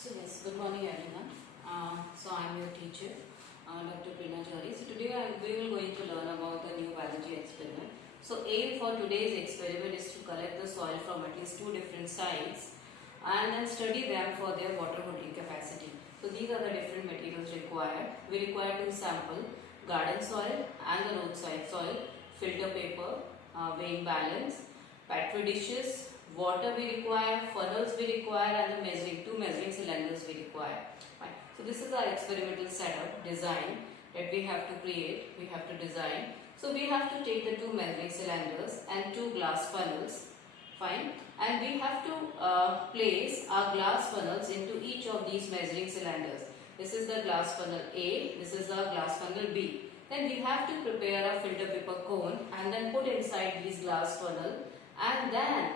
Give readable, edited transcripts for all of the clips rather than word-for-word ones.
So yes, good morning everyone. So I am your teacher, Dr. Prerna Chowdhury. So today we will going to learn about the new biology experiment. So aim for today's experiment is to collect the soil from at least two different sites and then study them for their water holding capacity. So these are the different materials required. We require to sample garden soil and the roadside soil, filter paper, weighing balance, petri dishes, water we require, funnels we require, and the two measuring cylinders we require. Fine. So this is our experimental setup design that we have to create, we have to design. So we have to take the two measuring cylinders and two glass funnels, fine, and we have to place our glass funnels into each of these measuring cylinders. This is the glass funnel A, this is the glass funnel B. Then we have to prepare a filter paper cone and then put inside these glass funnel, and then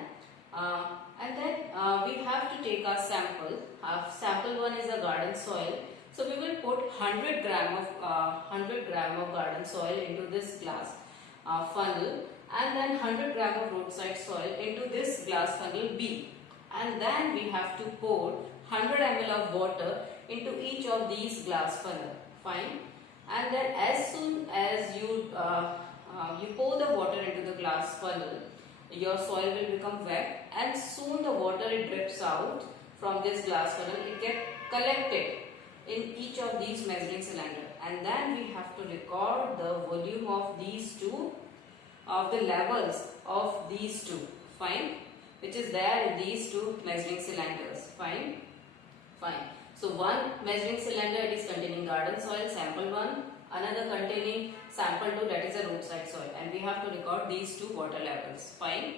we have to take our sample. Our sample one is a garden soil. So we will put 100 gram of garden soil into this glass funnel, and then 100 gram of roadside soil into this glass funnel B. And then we have to pour 100 ml of water into each of these glass funnel. Fine. And then as soon as you pour the water into the glass funnel, your soil will become wet, and soon the water it drips out from this glass funnel. It gets collected in each of these measuring cylinders, and then we have to record the volume of these two, of the levels of these two, fine, which is there in these two measuring cylinders, fine. So one measuring cylinder, it is containing garden soil, sample 1, another containing sample 2, that is a roadside soil, and we have to record these two water levels, fine.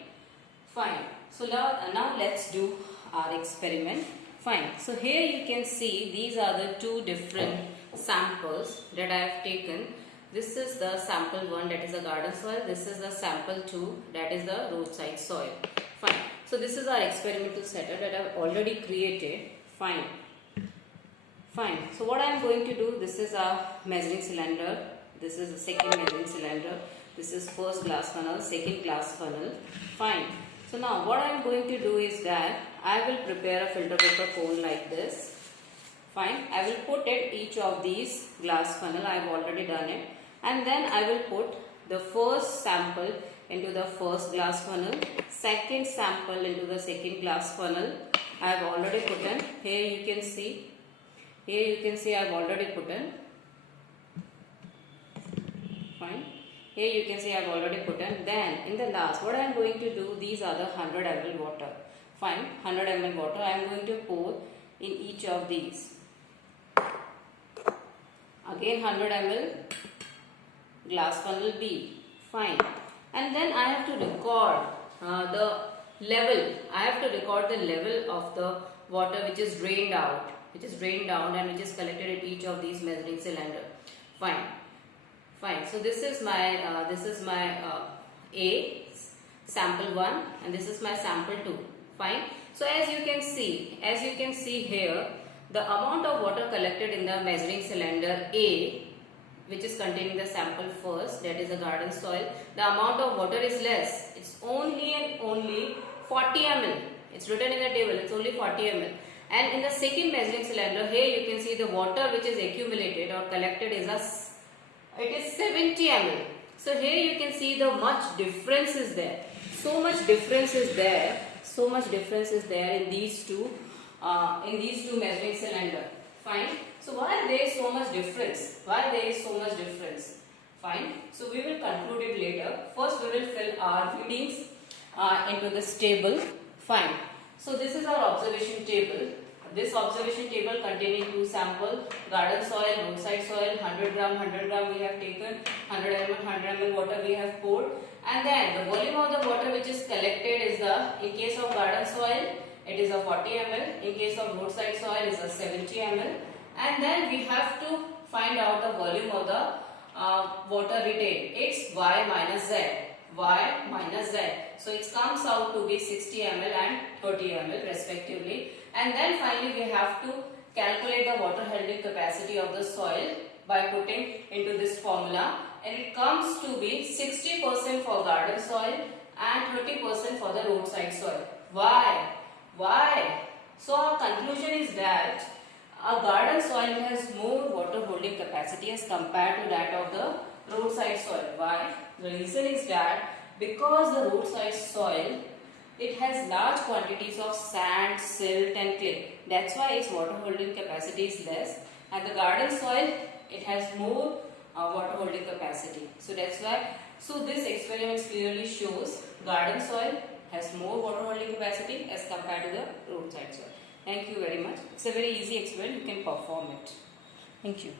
So now let's do our experiment, fine. So here you can see these are the two different samples that I have taken. This is the sample 1, that is the garden soil. This is the sample 2, that is the roadside soil, fine. So this is our experimental setup that I have already created, fine. So what I am going to do, this is a measuring cylinder, this is the second measuring cylinder, this is first glass funnel, second glass funnel, fine. So now what I am going to do is that I will prepare a filter paper cone like this, fine. I will put it each of these glass funnel, I have already done it, and then I will put the first sample into the first glass funnel, second sample into the second glass funnel. I have already put in, here you can see I have already put in, fine. Here you can see I have already put in. Then in the last, what I am going to do, these are the 100 ml water, fine, 100 ml water I am going to pour in each of these. Again 100 ml glass funnel B, fine. And then I have to record the level. I have to record the level of the water which is drained out, and which is collected in each of these measuring cylinder, fine. So this is my A, sample 1, and this is my sample 2, fine. So as you can see here, the amount of water collected in the measuring cylinder A, which is containing the sample first, that is the garden soil, the amount of water is less. It's only and only 40 ml. It's written in the table, it's only 40 ml. And in the second measuring cylinder, here you can see the water which is accumulated or collected is 70 ml. So here you can see the much difference is there. So much difference is there in these two measuring cylinder. Fine. So why there is so much difference? Fine. So we will conclude it later. First we will fill our readings into this table. Fine. So this is our observation table. This observation table containing two sample, garden soil, roadside soil, 100 gram we have taken, 100 ml water we have poured, and then the volume of the water which is collected is in case of garden soil, it is a 40 ml, in case of roadside soil is a 70 ml, and then we have to find out the volume of the water retained. It's Y minus Z. So it comes out to be 60 ml and 30 ml respectively. And then finally we have to calculate the water holding capacity of the soil by putting into this formula, and it comes to be 60% for garden soil and 30% for the roadside soil. Why? So our conclusion is that a garden soil has more water holding capacity as compared to that of the roadside soil. Why? The reason is that because the roadside soil, it has large quantities of sand, silt and clay. That's why its water holding capacity is less, and the garden soil, it has more water holding capacity. So that's why, so this experiment clearly shows garden soil has more water holding capacity as compared to the roadside soil. Thank you very much. It's a very easy experiment. You can perform it. Thank you.